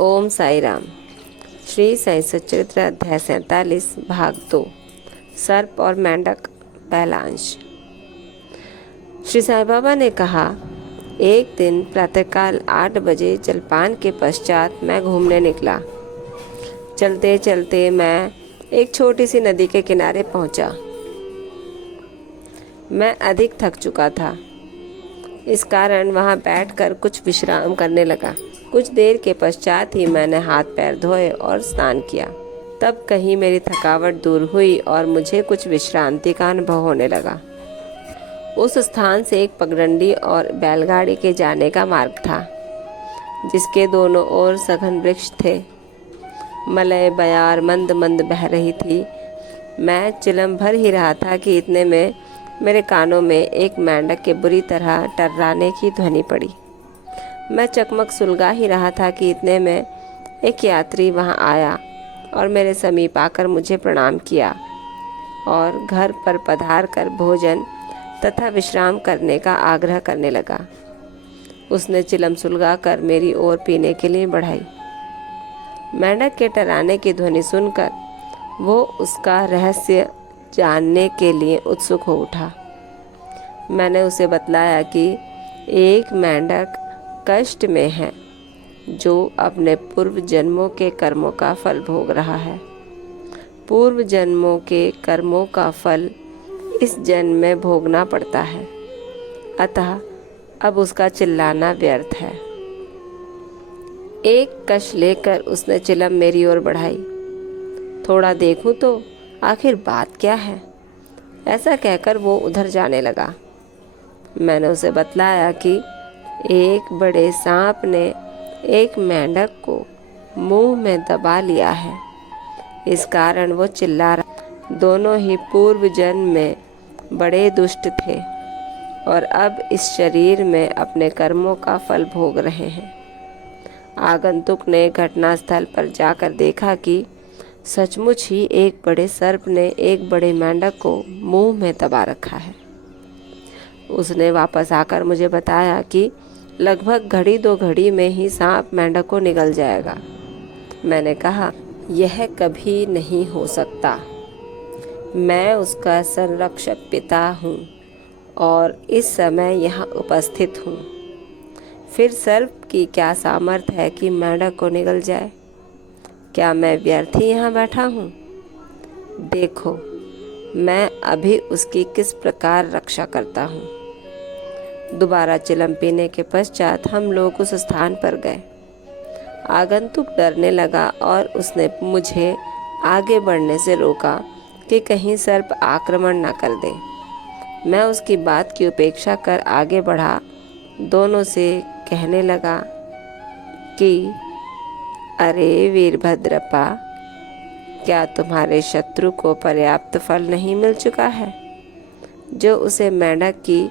ओम साई राम। श्री साई सच्चरित्र अध्याय 47 भाग 2 सर्प और मेंढक पहला अंश। श्री साई बाबा ने कहा, एक दिन प्रातःकाल 8 बजे जलपान के पश्चात मैं घूमने निकला। चलते चलते मैं एक छोटी सी नदी के किनारे पहुंचा। मैं अधिक थक चुका था, इस कारण वहां बैठकर कुछ विश्राम करने लगा। कुछ देर के पश्चात ही मैंने हाथ पैर धोए और स्नान किया। तब कहीं मेरी थकावट दूर हुई और मुझे कुछ विश्रांति का अनुभव होने लगा। उस स्थान से एक पगडंडी और बैलगाड़ी के जाने का मार्ग था, जिसके दोनों ओर सघन वृक्ष थे। मलय बयार मंद मंद बह रही थी। मैं चिलम भर ही रहा था कि इतने में मेरे कानों में एक मेंढक के बुरी तरह टर्राने की ध्वनि पड़ी। मैं चकमक सुलगा ही रहा था कि इतने में एक यात्री वहां आया और मेरे समीप आकर मुझे प्रणाम किया और घर पर पधार कर भोजन तथा विश्राम करने का आग्रह करने लगा। उसने चिलम सुलगा कर मेरी ओर पीने के लिए बढ़ाई। मेंढक के टर्राने की ध्वनि सुनकर वो उसका रहस्य जानने के लिए उत्सुक हो उठा। मैंने उसे बतलाया कि एक मेंढक कष्ट में है, जो अपने पूर्व जन्मों के कर्मों का फल भोग रहा है। पूर्व जन्मों के कर्मों का फल इस जन्म में भोगना पड़ता है, अतः अब उसका चिल्लाना व्यर्थ है। एक कश लेकर उसने चिलम मेरी ओर बढ़ाई। थोड़ा देखूं तो आखिर बात क्या है, ऐसा कहकर वो उधर जाने लगा। मैंने उसे बतलाया कि एक बड़े सांप ने एक मेंढक को मुंह में दबा लिया है, इस कारण वो चिल्ला रहा। दोनों ही पूर्व जन्म में बड़े दुष्ट थे और अब इस शरीर में अपने कर्मों का फल भोग रहे हैं। आगंतुक ने घटनास्थल पर जाकर देखा कि सचमुच ही एक बड़े सर्प ने एक बड़े मेंढक को मुंह में दबा रखा है। उसने वापस आकर मुझे बताया कि लगभग घड़ी 2 घड़ी में ही सांप मेंढक को निगल जाएगा। मैंने कहा, यह कभी नहीं हो सकता। मैं उसका संरक्षक पिता हूँ और इस समय यहाँ उपस्थित हूँ। फिर सर्प की क्या सामर्थ्य है कि मेंढक को निगल जाए? क्या मैं व्यर्थ ही यहाँ बैठा हूँ? देखो, मैं अभी उसकी किस प्रकार रक्षा करता हूँ। दोबारा चिलम पीने के पश्चात हम लोग उस स्थान पर गए। आगंतुक डरने लगा और उसने मुझे आगे बढ़ने से रोका कि कहीं सर्प आक्रमण न कर दे। मैं उसकी बात की उपेक्षा कर आगे बढ़ा। दोनों से कहने लगा कि अरे वीरभद्रप्पा, क्या तुम्हारे शत्रु को पर्याप्त फल नहीं मिल चुका है, जो उसे मेंढक की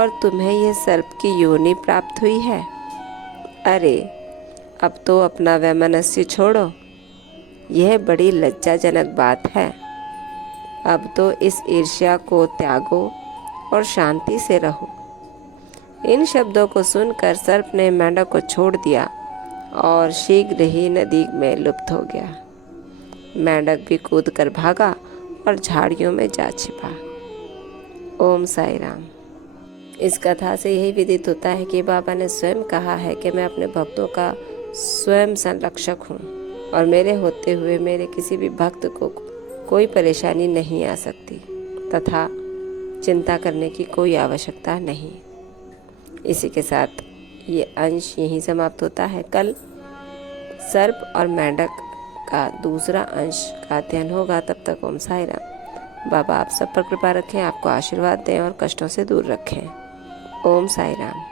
और तुम्हें यह सर्प की योनि प्राप्त हुई है? अरे अब तो अपना वैमनस्य छोड़ो, यह बड़ी लज्जाजनक बात है। अब तो इस ईर्ष्या को त्यागो और शांति से रहो। इन शब्दों को सुनकर सर्प ने मेंढक को छोड़ दिया और शीघ्र ही नदी में लुप्त हो गया। मेंढक भी कूद कर भागा और झाड़ियों में जा छिपा। ओम साई राम। इस कथा से यही विदित होता है कि बाबा ने स्वयं कहा है कि मैं अपने भक्तों का स्वयं संरक्षक हूँ और मेरे होते हुए मेरे किसी भी भक्त को कोई परेशानी नहीं आ सकती तथा चिंता करने की कोई आवश्यकता नहीं। इसी के साथ ये अंश यहीं समाप्त होता है। कल सर्प और मेंढक का दूसरा अंश का अध्ययन होगा। तब तक ओम साई राम। बाबा आप सब पर कृपा रखें, आपको आशीर्वाद दें और कष्टों से दूर रखें। ओम साई राम।